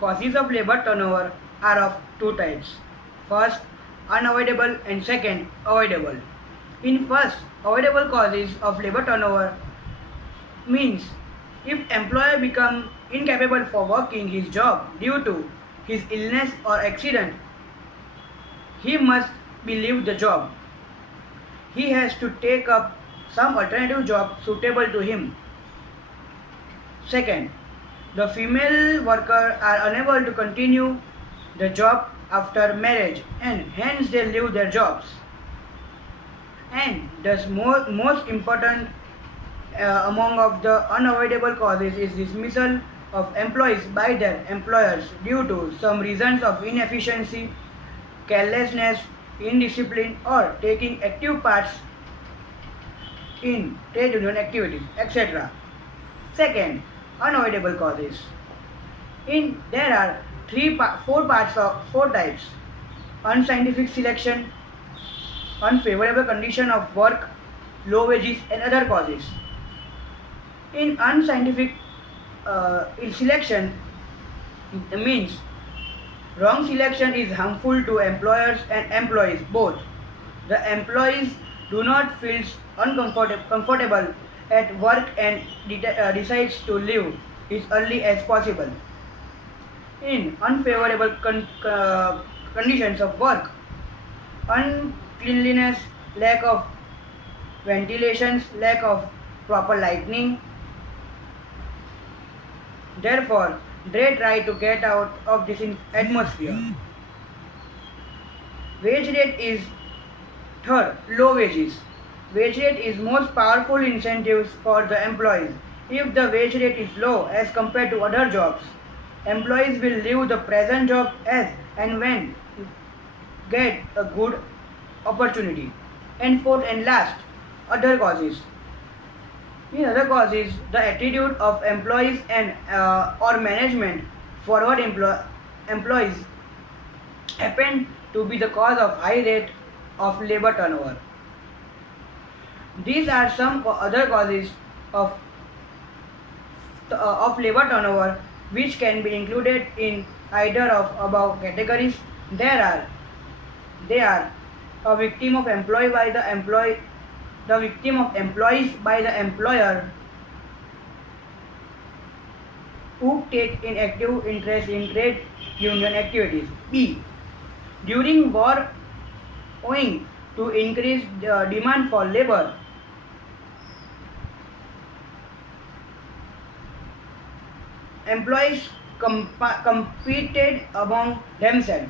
causes of labor turnover are of two types. First, unavoidable, and second, avoidable. In first, avoidable causes of labor turnover means if employer become incapable for working his job due to his illness or accident, he must be leave the job. He has to take up some alternative job suitable to him. Second, the female worker are unable to continue the job after marriage and hence they leave their jobs. And the most important among of the unavoidable causes is dismissal of employees by their employers due to some reasons of inefficiency, carelessness, indiscipline, or taking active parts in trade union activities, etc. Second, unavoidable causes. There are four types: unscientific selection, unfavorable condition of work, low wages, and other causes. In unscientific selection, it means wrong selection is harmful to employers and employees both. The employees do not feel comfortable at work and decides to leave as early as possible. In unfavorable conditions of work, uncleanliness, lack of ventilations, lack of proper lighting. Therefore, they try to get out of this atmosphere. Wage rate is third, low wages. Wage rate is most powerful incentives for the employees. If the wage rate is low as compared to other jobs, employees will leave the present job as and when get a good opportunity. And fourth and last, other causes. In other causes, the attitude of employees and or management forward employees happen to be the cause of high rate of labor turnover. These are some other causes of labor turnover which can be included in either of above categories. They are a victim of employees by the employer who take in active interest in trade union activities. B. During war, owing to increased demand for labor, employees competed among themselves.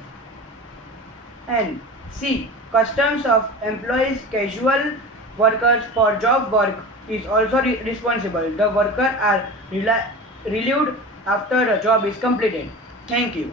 And C. Customs of employees casual workers for job work is also responsible. The workers are relieved after the job is completed. Thank you.